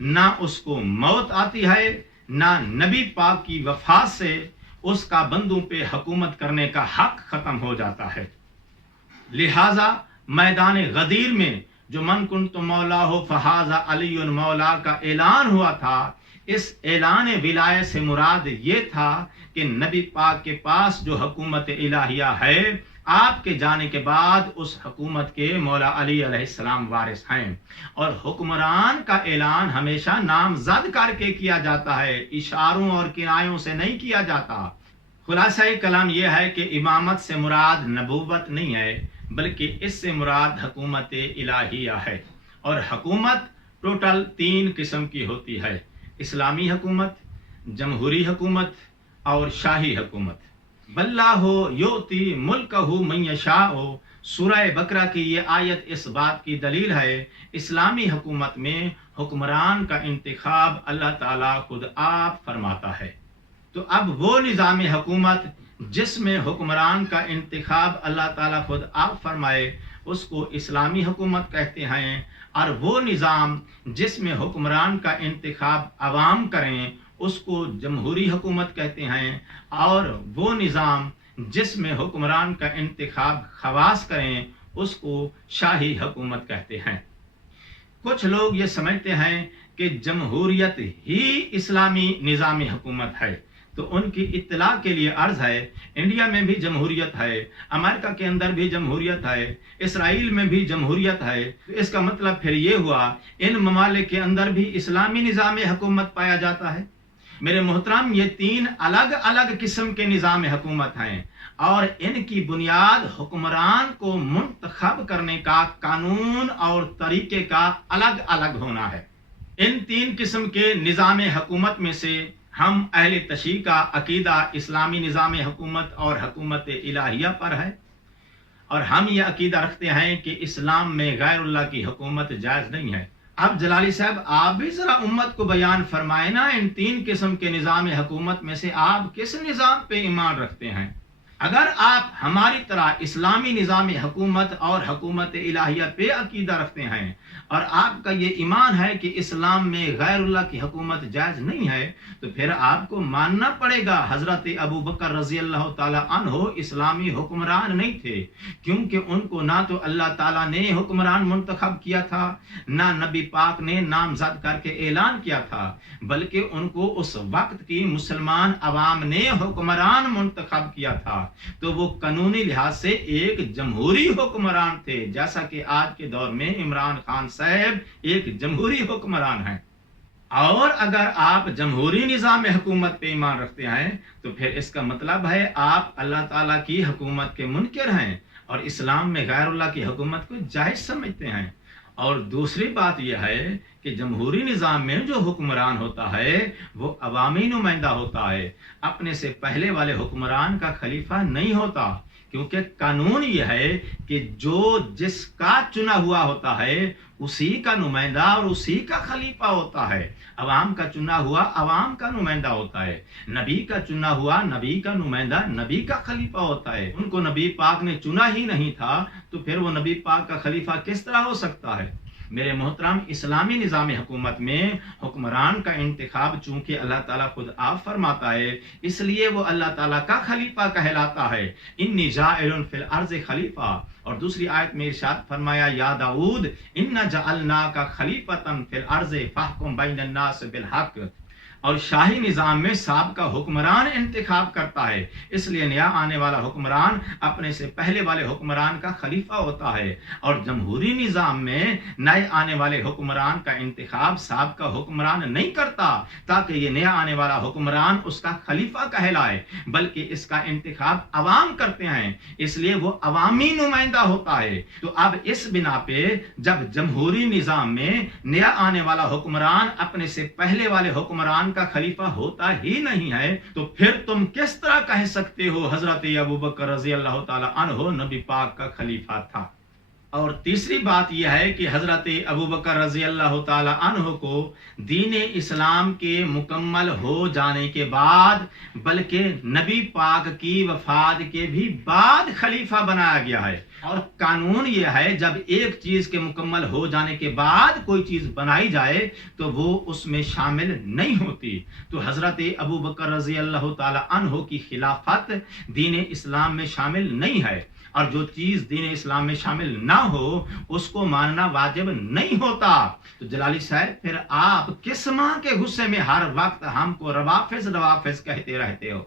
نہ اس کو موت آتی ہے، نہ نبی پاک کی وفات سے اس کا بندوں پہ حکومت کرنے کا حق ختم ہو جاتا ہے۔ لہذا میدان غدیر میں جو من کنت مولا ہو فہذا علی مولا کا اعلان ہوا تھا، اس اعلان ولایت سے مراد یہ تھا کہ نبی پاک کے پاس جو حکومت الہیہ ہے، آپ کے جانے کے بعد اس حکومت کے مولا علی علیہ السلام وارث ہیں، اور حکمران کا اعلان ہمیشہ نامزد کر کے کیا جاتا ہے، اشاروں اور کنایوں سے نہیں کیا جاتا۔ خلاصہ کلام یہ ہے کہ امامت سے مراد نبوت نہیں ہے، بلکہ اس سے مراد حکومت الہیہ ہے، اور حکومت ٹوٹل 3 قسم کی ہوتی ہے: اسلامی حکومت، جمہوری حکومت اور شاہی حکومت۔ واللہ یؤتی ملکہ من یشاء، سورہ بقرہ کی یہ آیت اس بات کی دلیل ہے۔ اسلامی حکومت میں حکمران کا انتخاب اللہ تعالیٰ خود آپ فرماتا ہے۔ تو اب وہ نظام حکومت جس میں حکمران کا انتخاب اللہ تعالیٰ خود آپ فرمائے، اس کو اسلامی حکومت کہتے ہیں، اور وہ نظام جس میں حکمران کا انتخاب عوام کریں اس کو جمہوری حکومت کہتے ہیں، اور وہ نظام جس میں حکمران کا انتخاب خواص کریں اس کو شاہی حکومت کہتے ہیں۔ کچھ لوگ یہ سمجھتے ہیں کہ جمہوریت ہی اسلامی نظام حکومت ہے، تو ان کی اطلاع کے لیے عرض ہے، انڈیا میں بھی جمہوریت ہے، امریکہ کے اندر بھی جمہوریت ہے، اسرائیل میں بھی جمہوریت ہے۔ اس کا مطلب پھر یہ ہوا ان ممالک کے اندر بھی اسلامی نظام حکومت پایا جاتا ہے۔ میرے محترم، یہ 3 الگ الگ قسم کے نظام حکومت ہیں، اور ان کی بنیاد حکمران کو منتخب کرنے کا قانون اور طریقے کا الگ الگ ہونا ہے۔ ان 3 قسم کے نظام حکومت میں سے ہم اہل تشیع کا عقیدہ اسلامی نظام حکومت اور حکومت الہیہ پر ہے، اور ہم یہ عقیدہ رکھتے ہیں کہ اسلام میں غیر اللہ کی حکومت جائز نہیں ہے۔ اب جلالی صاحب، آپ بھی ذرا امت کو بیان فرمائیں نا، ان 3 قسم کے نظام حکومت میں سے آپ کس نظام پہ ایمان رکھتے ہیں؟ اگر آپ ہماری طرح اسلامی نظام حکومت اور حکومت الہیہ پہ عقیدہ رکھتے ہیں، اور آپ کا یہ ایمان ہے کہ اسلام میں غیر اللہ کی حکومت جائز نہیں ہے، تو پھر آپ کو ماننا پڑے گا حضرت ابو بکر رضی اللہ تعالی عنہ اسلامی حکمران نہیں تھے، کیونکہ ان کو نہ تو اللہ تعالیٰ نے حکمران منتخب کیا تھا، نہ نبی پاک نے نامزد کر کے اعلان کیا تھا، بلکہ ان کو اس وقت کی مسلمان عوام نے حکمران منتخب کیا تھا۔ تو وہ قانونی لحاظ سے ایک جمہوری حکمران تھے، جیسا کہ آج کے دور میں عمران خان صاحب ایک جمہوری حکمران ہیں۔ اور اگر آپ جمہوری نظام حکومت پہ ایمان رکھتے ہیں تو پھر اس کا مطلب ہے آپ اللہ تعالیٰ کی حکومت کے منکر ہیں، اور اسلام میں غیر اللہ کی حکومت کو جائز سمجھتے ہیں۔ اور دوسری بات یہ ہے کہ جمہوری نظام میں جو حکمران ہوتا ہے وہ عوامی نمائندہ ہوتا ہے، اپنے سے پہلے والے حکمران کا خلیفہ نہیں ہوتا، کیونکہ قانون یہ ہے کہ جو جس کا چنا ہوا ہوتا ہے اسی کا نمائندہ اور اسی کا خلیفہ ہوتا ہے۔ عوام کا چنا ہوا عوام کا نمائندہ ہوتا ہے، نبی کا چنا ہوا نبی کا نمائندہ نبی کا خلیفہ ہوتا ہے۔ ان کو نبی پاک نے چنا ہی نہیں تھا تو پھر وہ نبی پاک کا خلیفہ کس طرح ہو سکتا ہے؟ میرے محترم، اسلامی نظام حکومت میں حکمران کا انتخاب چونکہ اللہ تعالیٰ خود آپ فرماتا ہے، اس لیے وہ اللہ تعالیٰ کا خلیفہ کہلاتا ہے۔ انی جاعل فی الارض خلیفہ، اور دوسری آیت میں ارشاد فرمایا، یا داؤد انا جعلناک خلیفۃ فی الارض فاحکم بین الناس بالحق۔ اور شاہی نظام میں سابقہ حکمران انتخاب کرتا ہے، اس لیے نیا آنے والا حکمران اپنے سے پہلے والے حکمران کا خلیفہ ہوتا ہے، اور جمہوری نظام میں نئے آنے والے حکمران کا انتخاب سابقہ حکمران نہیں کرتا تاکہ یہ نیا آنے والا حکمران اس کا خلیفہ کہلائے، بلکہ اس کا انتخاب عوام کرتے ہیں، اس لیے وہ عوامی نمائندہ ہوتا ہے۔ تو اب اس بنا پہ جب جمہوری نظام میں نیا آنے والا حکمران اپنے سے پہلے والے حکمران کا خلیفہ ہوتا ہی نہیں ہے، تو پھر تم کس طرح کہہ سکتے ہو حضرت ابو بکر رضی اللہ تعالی عنہ نبی پاک کا خلیفہ تھا؟ اور تیسری بات یہ ہے کہ حضرت ابو بکر رضی اللہ تعالی عنہ کو دین اسلام کے مکمل ہو جانے کے بعد بلکہ نبی پاک کی وفات کے بھی بعد خلیفہ بنایا گیا ہے۔ اور قانون یہ ہے جب ایک چیز کے مکمل ہو جانے کے بعد کوئی چیز بنائی جائے تو وہ اس میں شامل نہیں ہوتی. تو حضرت ابو بکر رضی اللہ تعالی عنہ کی خلافت دین اسلام میں شامل نہیں ہے، اور جو چیز دین اسلام میں شامل نہ ہو اس کو ماننا واجب نہیں ہوتا. تو جلالی صاحب پھر آپ کس ماں کے غصے میں ہر وقت ہم کو روافظ کہتے رہتے ہو؟